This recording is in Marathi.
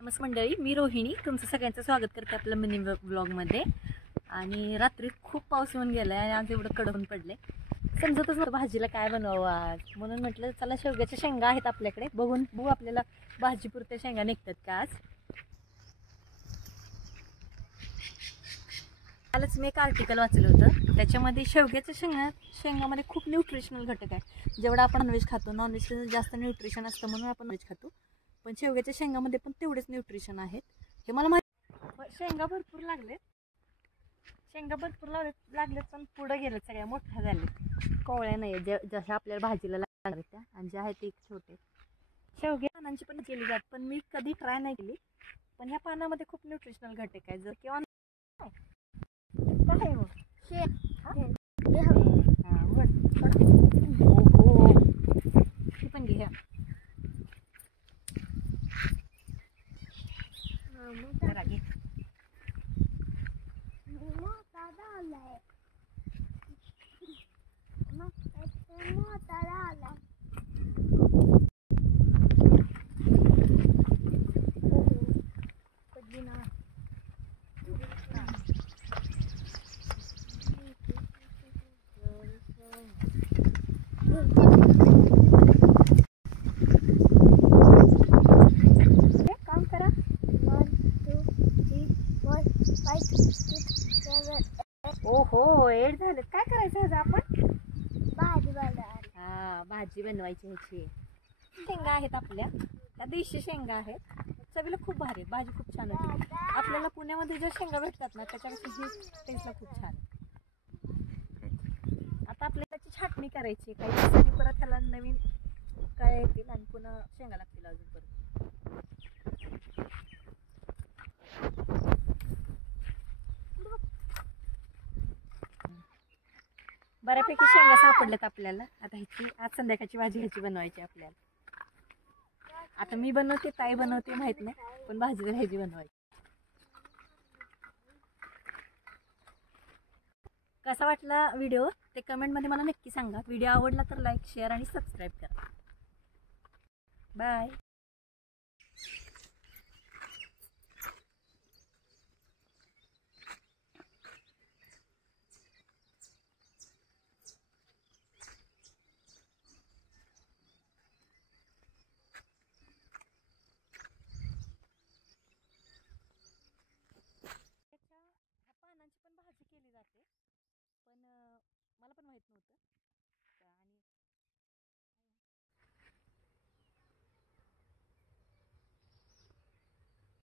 नमस्कार मंडळी, मी रोहिणी तुमचं सगळ्यांचं स्वागत करते आपल्या मिनी व्लॉगमध्ये। आणि रात्री खूप पाऊस येऊन गेला आहे आणि आज एवढं कडक पडले, समजतच नव्हतं भाजीला काय बनवावं आज। म्हणून म्हटलं चला शेवग्याच्या शेंगा आहेत आपल्याकडे, बघून बघू आपल्याला भाजीपुरत्या शेंगा निघतात का आज। कालच मी एक आर्टिकल वाचलं होतं, त्याच्यामध्ये शेवग्याच्या शेंगामध्ये खूप न्यूट्रिशनल घटक आहे। जेवढा आपण नॉनव्हेज खातो, नॉनव्हेज जास्त न्यूट्रिशन असतं म्हणून आपण व्हेज खातो, पण शेवग्याच्या शेंगामध्ये पण तेवढेच न्यूट्रिशन आहेत हे मला माहिती। शेंगा भरपूर लागलेत, लागलेत पण पुढे गेलेत, सगळ्या मोठ्या झाले, कोवळ्या नाही जशा आपल्याला भाजीला लागतात त्या, आणि ज्या आहेत ते छोटे। शेवग्या पानांची पण केली जात, पण मी कधी ट्राय नाही केली। पण ह्या पानामध्ये खूप न्यूट्रिशनल घटक आहे, जर किंवा काय मग ती पण घ्या। काम करा। 1 2 3 4 5 6 7 ओहो 8 झाले। काय करायचं आज आपण? भाजी बनवायची। हा, भाजी बनवायची ह्याची। शेंगा आहेत आपल्या, त्या देशी शेंगा आहेत, चवीला खूप भारी, भाजी खूप छान होती। आपल्याला पुण्यामध्ये ज्या शेंगा भेटतात ना, त्याच्यापेक्षा ही टेस्टला खूप छान आहे। आता आपल्याला त्याची छाटणी करायची, काही दिवसांनी परत ह्याला नवीन काय येतील आणि पुन्हा शेंगा लागतील अजून परत। बऱ्यापैकी शेंगा सापडल्यात आपल्याला। आता ह्याची आज संध्याकाळची भाजी ह्याची बनवायची आपल्याला। आता मी बनवते, ताई बनवते माहित नाही, पण भाजी ह्याची बनवायची। कसा वाटला व्हिडिओ ते कमेंटमध्ये मला नक्की सांगा। व्हिडिओ आवडला तर लाईक, शेअर आणि सबस्क्राईब करा। बाय।